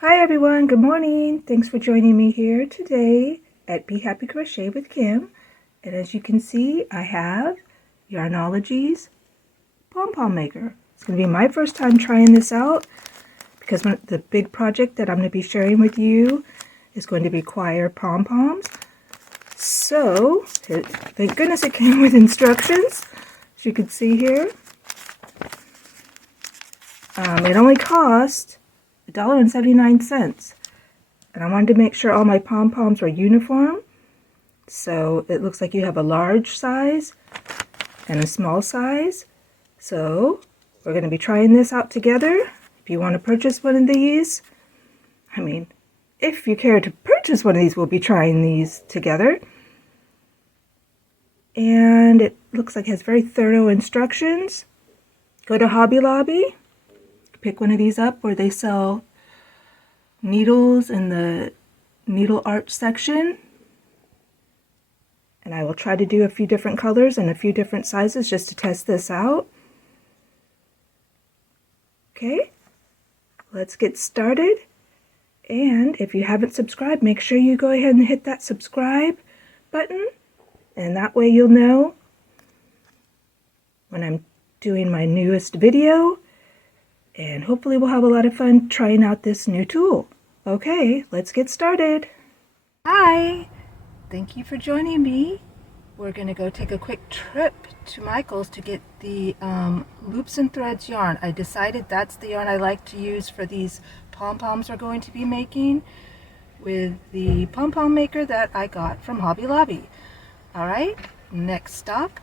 Hi everyone, good morning. Thanks for joining me here today at Be Happy Crochet with Kim. And as you can see, I have Yarnology's Pom-Pom Maker. It's going to be my first time trying this out because the big project that I'm going to be sharing with you is going to require pom-poms. So, thank goodness it came with instructions, as you can see here. It only cost $1.79. And I wanted to make sure all my pom-poms were uniform. So it looks like you have a large size and a small size. So we're going to be trying this out together. If you want to purchase one of these, if you care to purchase one of these, we'll be trying these together. And it looks like it has very thorough instructions. Go to Hobby Lobby, pick one of these up where they sell needles in the needle art section. And I will try to do a few different colors and a few different sizes just to test this out. Okay, let's get started. And if you haven't subscribed, make sure you go ahead and hit that subscribe button. And that way you'll know when I'm doing my newest video. And hopefully we'll have a lot of fun trying out this new tool. Okay, let's get started. Hi, thank you for joining me. We're going to go take a quick trip to Michael's to get the Loops and Threads yarn. I decided that's the yarn I like to use for these pom-poms we're going to be making with the pom-pom maker that I got from Hobby Lobby. Alright, next stop,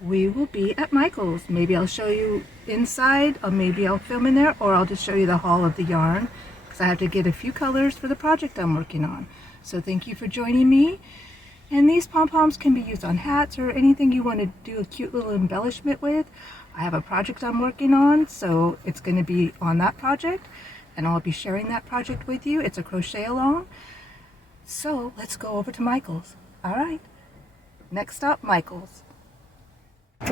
we will be at Michael's. Maybe I'll show you inside, or maybe I'll film in there, or I'll just show you the haul of the yarn, because I have to get a few colors for the project I'm working on. So thank you for joining me. And these pom-poms can be used on hats or anything you want to do a cute little embellishment with. I have a project I'm working on, so it's going to be on that project, and I'll be sharing that project with you. It's a crochet along. So let's go over to Michael's. Alright, next stop, Michael's.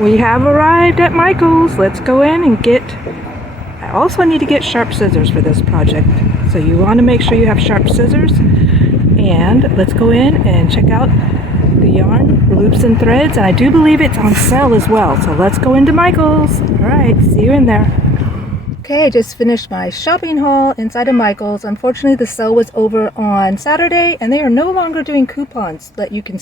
We have arrived at Michael's. Let's go in and I also need to get sharp scissors for this project. So you want to make sure you have sharp scissors. And let's go in and check out the yarn, Loops and Threads. And I do believe it's on sale as well. So let's go into Michael's. Alright, see you in there. Okay, I just finished my shopping haul inside of Michael's. Unfortunately, the sale was over on Saturday, and they are no longer doing coupons that you can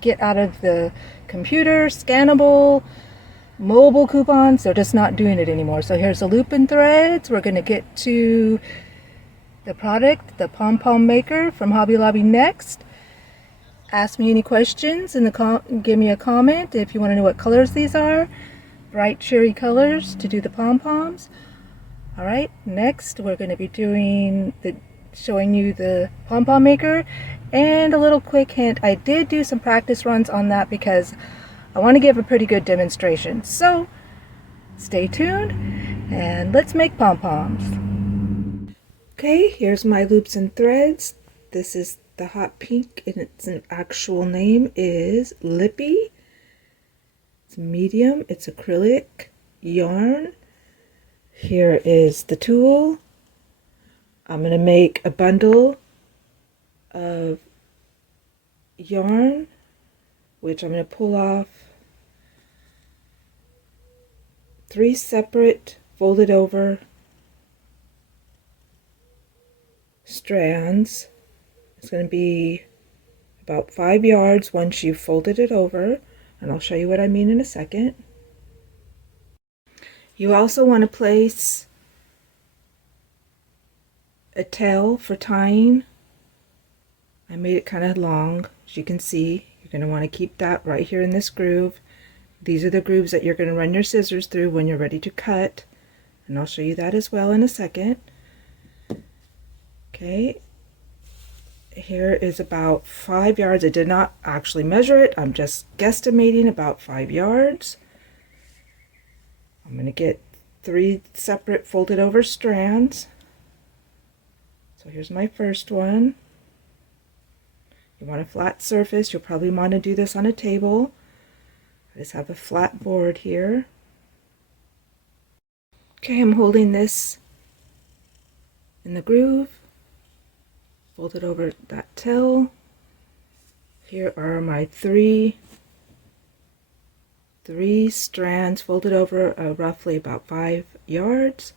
get out of the computer, scannable, mobile coupons. They're just not doing it anymore. So here's the Loop and Threads. We're going to get to the product, the Pom-Pom Maker from Hobby Lobby next. Ask me any questions give me a comment if you want to know what colors these are. Bright cherry colors to do the pom-poms. Alright, next we're going to be showing you the Pom-Pom Maker. And a little quick hint, I did do some practice runs on that because I want to give a pretty good demonstration. So stay tuned and let's make pom-poms. Okay, here's my Loops and Threads. This is the hot pink, and its actual name is Lippy. It's medium, it's acrylic yarn. Here is the tool. I'm going to make a bundle of yarn, which I'm going to pull off 3 separate folded over strands. It's going to be about 5 yards once you've folded it over, and I'll show you what I mean in a second. You also want to place a tail for tying. I made it kind of long, as you can see. You're going to want to keep that right here in this groove. These are the grooves that you're going to run your scissors through when you're ready to cut, and I'll show you that as well in a second. Okay, here is about 5 yards. I did not actually measure it. I'm just guesstimating about 5 yards. I'm going to get 3 separate folded over strands. So here's my first one. You want a flat surface. You'll probably want to do this on a table. I just have a flat board here. Okay, I'm holding this in the groove, fold it over that tail. Here are my three strands folded over roughly about 5 yards.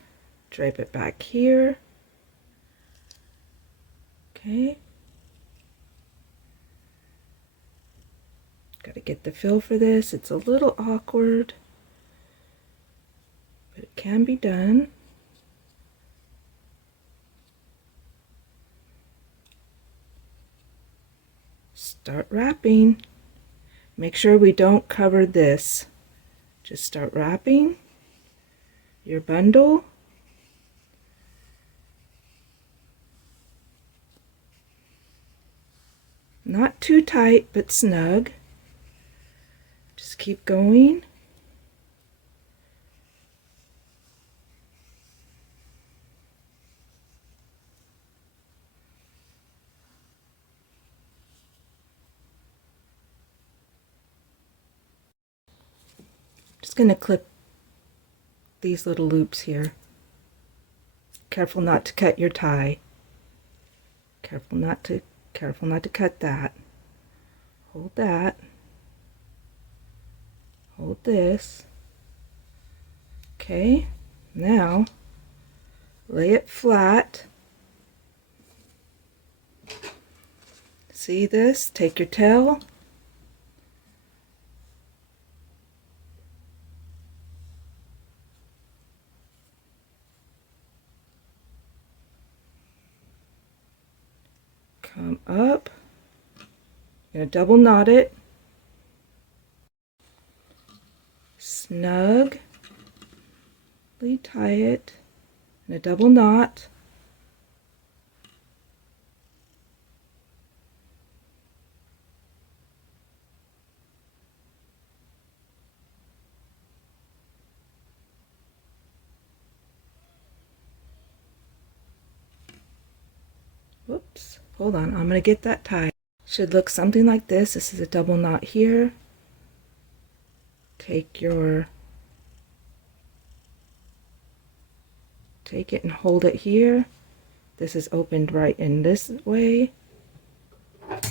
Drape it back here. Okay. Got to get the feel for this. It's a little awkward, but it can be done. Start wrapping. Make sure we don't cover this. Just start wrapping your bundle. Not too tight, but snug. Just keep going. Just going to clip these little loops here. Careful not to cut your tie. Careful not to cut that. Hold that. Hold this. Okay, now lay it flat. See this? Take your tail. Come up. You're going to double knot it. Snugly tie it in a double knot. Whoops, hold on, I'm going to get that tied. Should look something like this. This is a double knot here. Take it and hold it here. This is opened right in this way. I'm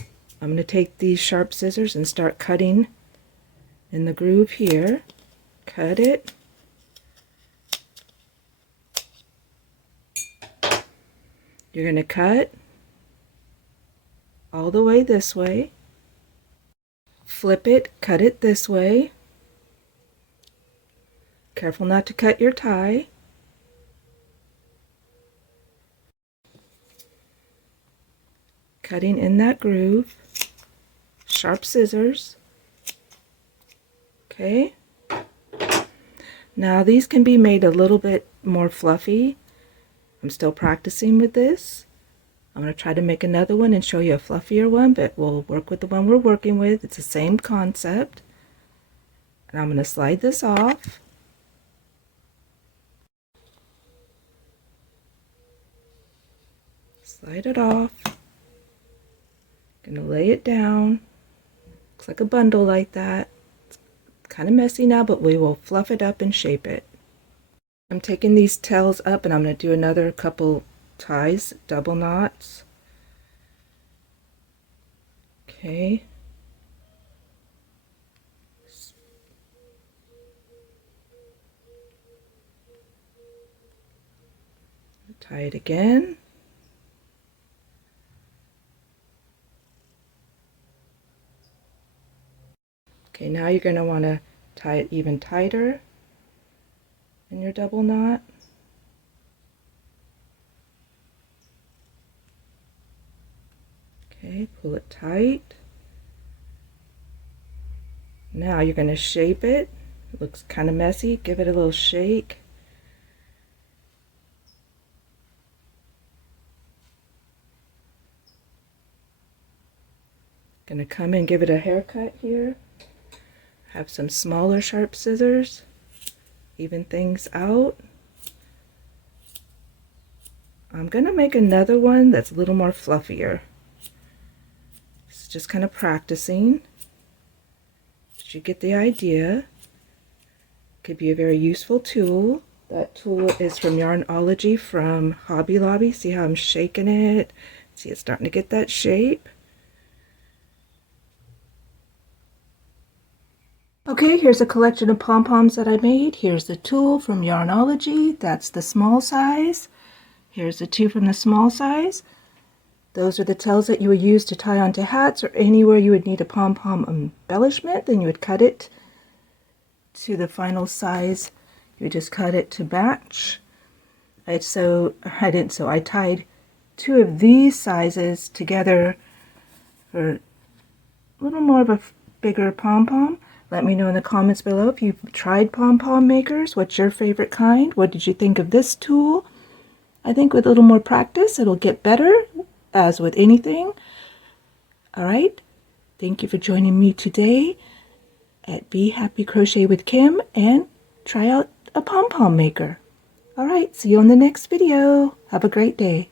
going to take these sharp scissors and start cutting in the groove here. Cut it. You're going to cut all the way this way. Flip it, cut it this way. Careful not to cut your tie. Cutting in that groove. Sharp scissors. Okay. Now these can be made a little bit more fluffy. I'm still practicing with this. I'm going to try to make another one and show you a fluffier one, but we'll work with the one we're working with. It's the same concept. And I'm going to slide this off. Slide it off. Going to lay it down. Looks like a bundle like that. It's kind of messy now, but we will fluff it up and shape it. I'm taking these tails up and I'm going to do another couple ties, double knots. Okay. Tie it again. Okay, now you're going to want to tie it even tighter in your double knot. Okay, pull it tight. Now you're going to shape it. It looks kind of messy. Give it a little shake. Going to come and give it a haircut here. Have some smaller sharp scissors. Even things out. I'm going to make another one that's a little more fluffier. This is just kind of practicing. But you get the idea. Could be a very useful tool That tool is from Yarnology from Hobby Lobby. See how I'm shaking it? See, it's starting to get that shape. Okay, here's a collection of pom-poms that I made. Here's the tool from Yarnology. That's the small size. Here's the two from the small size. Those are the tails that you would use to tie onto hats or anywhere you would need a pom-pom embellishment. Then you would cut it to the final size. You would just cut it to match. I tied two of these sizes together for a little more of a bigger pom-pom. Let me know in the comments below if you've tried pom-pom makers. What's your favorite kind? What did you think of this tool? I think with a little more practice, it'll get better, as with anything. All right. Thank you for joining me today at Be Happy Crochet with Kim and try out a pom-pom maker. All right. See you on the next video. Have a great day.